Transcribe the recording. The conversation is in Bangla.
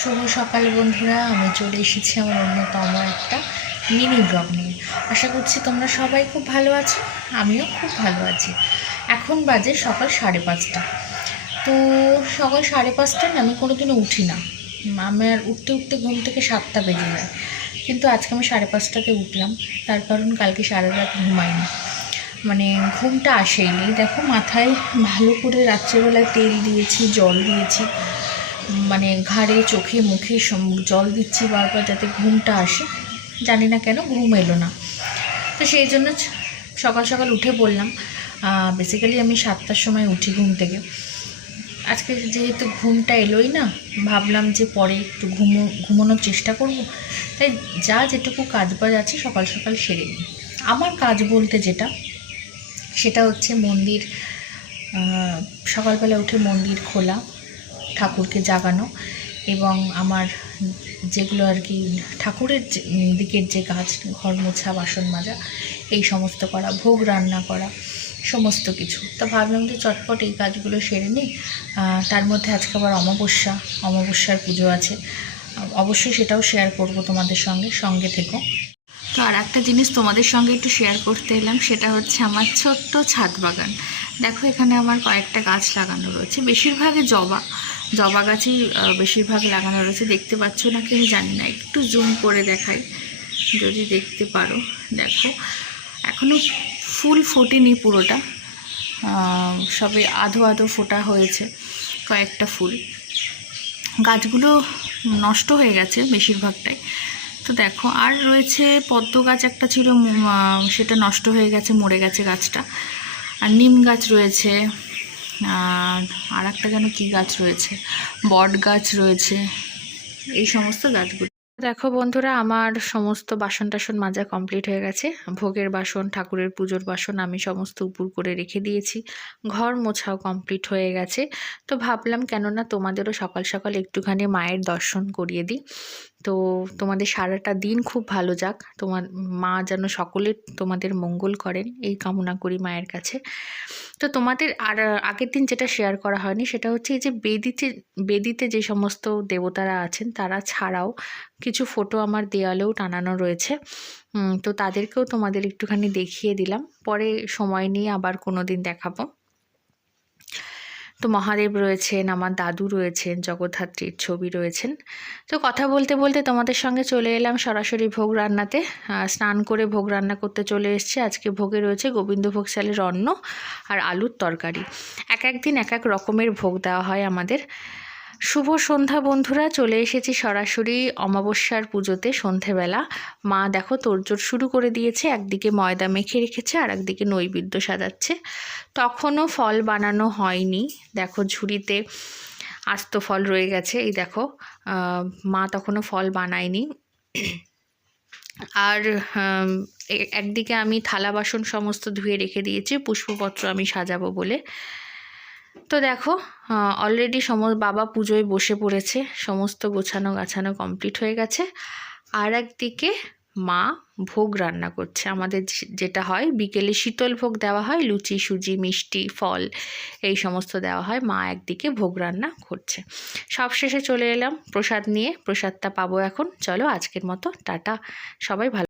শুভ সকাল বন্ধুরা, আমি চলে এসেছি আমার অন্যতম একটা মিনি ব্লগ নিয়ে। আশা করছি তোমরা সবাই খুব ভালো আছো, আমিও খুব ভালো আছি। এখন বাজে সকাল 5:30। তো সকাল 5:30 না, আমি কোনোদিনও উঠি না। আমার উঠতে উঠতে ঘুম থেকে 7টা বেজে যায়, কিন্তু আজকে আমি 5:30টাতে উঠলাম। তার কারণ কালকে সারা রাত ঘুমাইনি, মানে ঘুমটা আসেইনি। দেখো, মাথায় ভালো করে রাত্রেবেলায় তেল দিয়েছি, জল দিয়েছি, মানে ঘাড়ে চোখে মুখে জল দিচ্ছি বারবার, যাতে ঘুমটা আসে। জানি না কেন ঘুম এলো না। তো সেই জন্য সকাল সকাল উঠে পড়লাম। বেসিক্যালি আমি 7টার সময় উঠি ঘুম থেকে। আজকে যেহেতু ঘুমটা এলোই না, ভাবলাম যে পরে একটু ঘুমানোর চেষ্টা করব। তাই যেটুকু কাজ বাজ আছে সকাল সকাল সেরে নিই। আমার কাজ বলতে সেটা হচ্ছে মন্দির, সকালবেলা উঠে মন্দির খোলা, ঠাকুরকে জাগানো, এবং আমার যেগুলো আর কি ঠাকুরের দিকের যে কাজ, ঘর মোছা, বাসন মাজা, এই সমস্ত করা, ভোগ রান্না করা, সমস্ত কিছু। তো ভাবলাম যে চটপট এই কাজগুলো সেরে নিই। তার মধ্যে আজকে আবার অমাবস্যার পুজো আছে, অবশ্যই সেটাও শেয়ার করব তোমাদের সঙ্গে থেকো। তো আর একটা জিনিস তোমাদের সঙ্গে একটু শেয়ার করতে এলাম, সেটা হচ্ছে আমার ছোট্ট ছাদ বাগান। দেখো, এখানে আমার কয়েকটা গাছ লাগানো রয়েছে, বেশিরভাগই জবা গাছই বেশিরভাগ লাগানো রয়েছে। দেখতে পাচ্ছ নাকি আমি জানি না, একটু জুম করে দেখাই যদি দেখতে পারো। দেখো, এখনও ফুল ফোটেনি পুরোটা, সবে আধো আধো ফোটা হয়েছে কয়েকটা ফুল। গাছগুলো নষ্ট হয়ে গেছে বেশিরভাগটাই। তো দেখো, আর রয়েছে পদ্ম গাছ একটা ছিল, সেটা নষ্ট হয়ে গেছে, মরে গেছে গাছটা। আর নিম গাছ রয়েছে, আর একটা যেন কী গাছ রয়েছে, বট গাছ রয়েছে, এই সমস্ত গাছগুলো। দেখো বন্ধুরা, আমার সমস্ত বাসন টাসন মাজা কমপ্লিট হয়ে গেছে। ভোগের বাসন, ঠাকুরের পুজোর বাসন আমি সমস্ত উপর করে রেখে দিয়েছি। ঘর মোছাও কমপ্লিট হয়ে গেছে। তো ভাবলাম, কেননা তোমাদেরও সকাল সকাল একটুখানি মায়ের দর্শন করিয়ে দিই। তো তোমাদের সারাটা দিন খুব ভালো যাক, তোমার মা যেন তোমাদের মঙ্গল করেন, এই কামনা করি মায়ের কাছে। তো তোমাদের আর আগের দিন যেটা শেয়ার করা হয়নি, সেটা হচ্ছে এই যে বেদিতে যে সমস্ত দেবতারা আছেন তারা ছাড়াও কিছু ফটো আমার দেয়ালেও টানানো রয়েছে। তো তাদেরকেও তোমাদের একটুখানি দেখিয়ে দিলাম, পরে সময় নিয়ে আবার কোনো দিন দেখাবো। তো মহাদেব রয়েছেন, আমার দাদু রয়েছেন, জগদ্ধাত্রীর ছবি রয়েছেন। তো কথা বলতে বলতে তোমাদের সঙ্গে চলে এলাম সরাসরি ভোগ রান্নাতে। স্নান করে ভোগ রান্না করতে চলে এসেছি। আজকে ভোগে রয়েছে গোবিন্দভোগ চালের অন্ন আর আলুর তরকারি। এক এক দিন এক এক রকমের ভোগ দেওয়া হয় আমাদের। শুভ সন্ধ্যা বন্ধুরা, চলে এসেছি সরাসরি অমাবস্যার পুজোতে। সন্ধেবেলা মা দেখো তোড়জোড় শুরু করে দিয়েছে, একদিকে ময়দা মেখে রেখেছে আর একদিকে নৈবেদ্য সাজাচ্ছে। তখনও ফল বানানো হয়নি। দেখো, ঝুড়িতে আস্ত ফল রয়ে গেছে। এই দেখো, মা তখনও ফল বানায়নি। আর একদিকে আমি থালা বাসন সমস্ত ধুয়ে রেখে দিয়েছি, পুষ্পপত্র আমি সাজাবো বলে। তো দেখো, অলরেডি বাবা পুজোয় বসে পড়েছে, সমস্ত গোছানো গাছানো কমপ্লিট হয়ে গেছে। আর একদিকে মা ভোগ রান্না করছে। আমাদের যেটা হয়, বিকেলে শীতল ভোগ দেওয়া হয়, লুচি, সুজি, মিষ্টি, ফল, এই সমস্ত দেওয়া হয়। মা একদিকে ভোগ রান্না করছে। সব শেষে চলে এলাম প্রসাদ নিয়ে। প্রসাদটা পাবো এখন। চলো, আজকের মতো টাটা, সবাই ভালো।